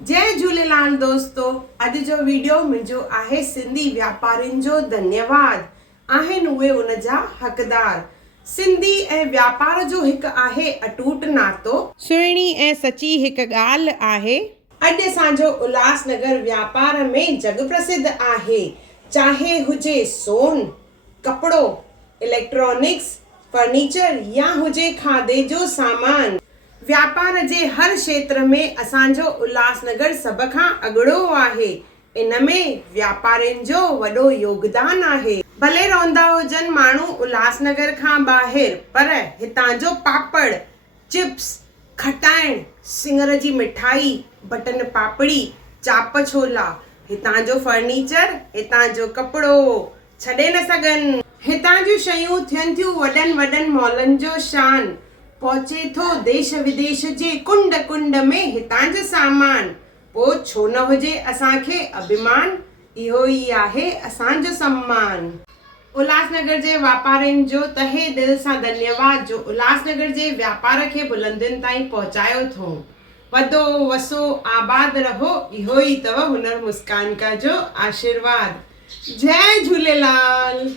जय झूलेलाल दोस्तों। अॼु जो वीडियो मुंहिंजो आहे सिंधी व्यापारियुनि जो धन्यवाद आहिनि उहे उन जा हक़दार। सिंधी ऐं व्यापार जो हिकु आहे अटूट नातो। सुहिणी ऐं सची हिकु ॻाल्हि आहे, अॼु असांजो उल्हासनगर व्यापार में जग प्रसिद्ध आहे। चाहे हुजे सोन, कपिड़ो, इलेक्ट्रॉनिक्स, फर्नीचर या हुजे खाधे जो सामान, व्यापार जे हर क्षेत्र में असांजो उल्हासनगर सभ खां अॻिणो आहे। इन में व्यापारियुनि जो वॾो योगदान आहे। भले रहंदा हुजनि माण्हू उल्हासनगर खां ॿाहिरि, पर हितां जो पापड़, चिप्स, खटाइण, सिङर जी मिठाई, बटन पापड़ी, चाप छोला, हितां जो फर्नीचर, हितां जो कपिड़ो छॾे न सघनि। हितां जूं शयूं थियनि थियूं वॾनि वॾनि मॉलनि जो शान। पहुचे थो देश विदेश जे कुंड कुंड में हितां जो सामान। पोइ छो न हुजे असांखे अभिमान, इहो ई आहे असांजो सम्मान। उल्हासनगर जे वापारियुनि जो तहे दिल सां धन्यवाद जो उल्हासनगर जे व्यापार खे बुलंदियुनि ताईं पहुचायो थो। वधो वसो आबाद रहो, इहो ई अथव हुनर मुस्कान का जो आशीर्वाद। जय झूलेलाल।